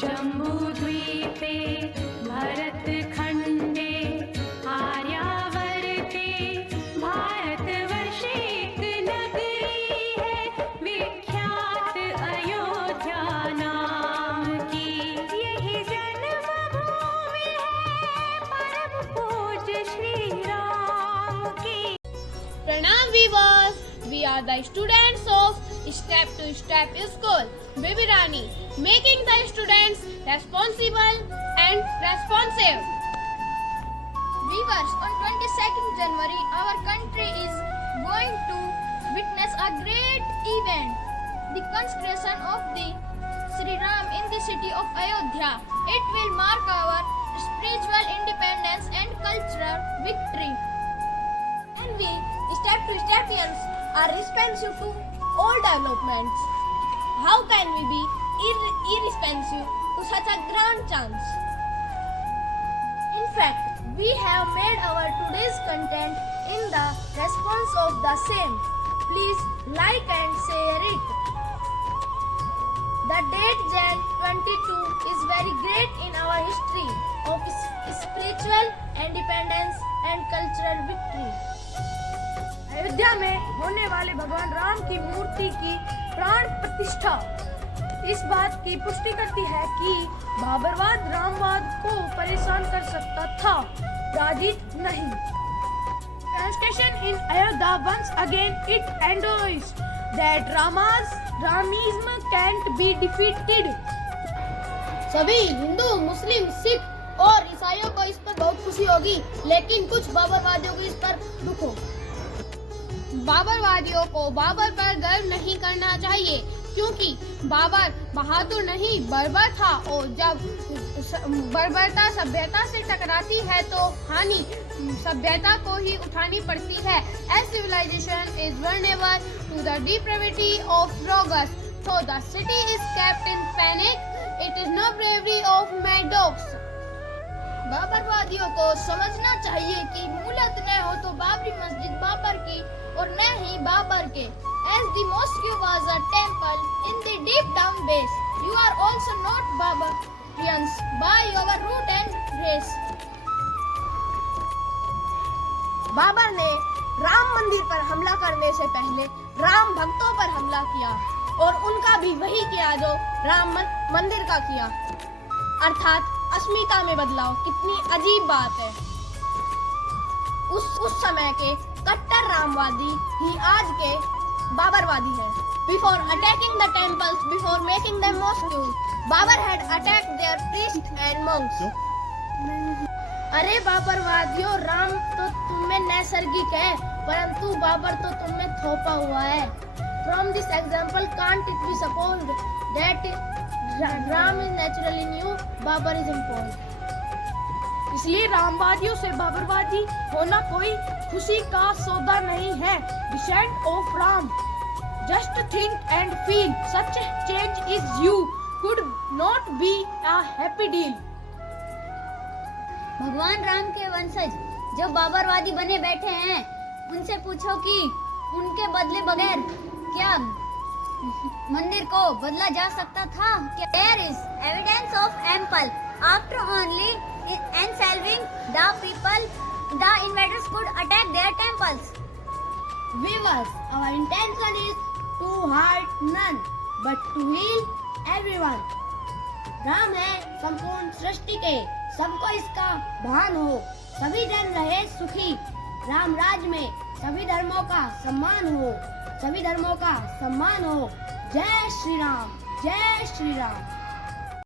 जम्बूद्वीपे भरतखण्डे आर्यावर्ते भारतवर्षे एक नगरी है विख्यात अयोध्या नाम की। यही जन्मभूमि है परम पूज्य श्री राम की। Pranam viewers, we are the students of Step to Step School, Baby Rani, making the students responsible and responsive. Viewers, on 22nd January, our country is going to witness a great event, the consecration of the Sri Ram in the city of Ayodhya. It will mark our spiritual independence and cultural victory. And we, Step to Stepians, are responsive to all developments. How can we be irresponsive to such a grand chance? In fact, we have made our today's content in the response of the same. Please like and share it. The date Jan 22 is very great in our history of spiritual independence and cultural victory. Ayodhya में होने वाले भगवान राम की मूर्ति की प्राण प्रतिष्ठा इस बात की पुष्टि करती है कि बाबरवाद रामवाद को परेशान कर सकता था, राजित नहीं। Construction in Ayodhya once again it endorsed that Ramism can't be defeated. सभी हिंदू, मुस्लिम, सिख और ईसाइयों को इस पर बहुत खुशी होगी, लेकिन कुछ बाबरवादियों को इस पर दुख होगा। बाबरवादियों को बाबर पर गर्व नहीं करना चाहिए, क्योंकि बाबर बहादुर नहीं बर्बर था, और जब बर्बरता सभ्यता से टकराती है तो हानि सभ्यता को ही उठानी पड़ती है। As civilization is vulnerable to the depravity of rogues, so the city is kept in panic. It is no bravery of mad dogs. बाबरवादियों को समझना चाहिए कि मूलत न हो तो बाबरी मस्जिद बाबर की और न ही बाबर के। As the mosque was a temple in the deep down base, you are also not Barbarians by your root and race. Babar ने राम मंदिर पर हमला करने से पहले राम भक्तों पर हमला किया और उनका भी वही किया जो राम मंदिर का किया, अर्थात अस्मिता में बदलाव। कितनी अजीब बात है। उस समय के कट्टर रामवादी ही आज के बाबरवादी हैं। Before attacking the temples, before making them mosques, Babar had attacked their priests and monks. अरे बाबरवादियों, राम तो तुम्हें नैसर्गिक है, परंतु बाबर तो तुम्हें थोपा हुआ है। From this example, can't it be supposed that Ram is naturally new, Babar is imposed. इसलिए रामवादियों से बाबरवादी होना कोई खुशी का सौदा नहीं है। Descent of Ram, just think and feel, such a change is you, could not be a happy deal. भगवान राम के वंशज जो बाबरवादी बने बैठे हैं, उनसे पूछो कि उनके बदले बगैर क्या मंदिर को बदला जा सकता था? There is evidence of ample. After only enslaving the people, the invaders could attack their temples. Viewers, our intention is to hurt none, but to heal everyone. Ram है संपूर्ण सृष्टि के, सबको इसका भान हो, सभी जन रहे सुखी। राम राज में सभी धर्मों का सम्मान हो, सभी धर्मों का सम्मान हो। जय श्री राम, जय श्री राम।